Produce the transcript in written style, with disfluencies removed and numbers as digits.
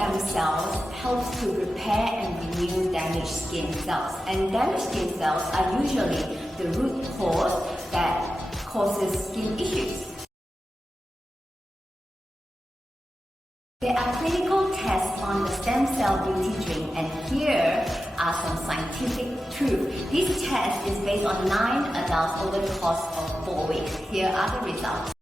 stem cells helps to repair and renew damaged skin cells. And damaged skin cells are usually the root cause that causes skin issues. There are clinical tests on the stem cell beauty drink, and here are some scientific truths. This test is based on 9 adults over the course of 4 weeks. Here are the results.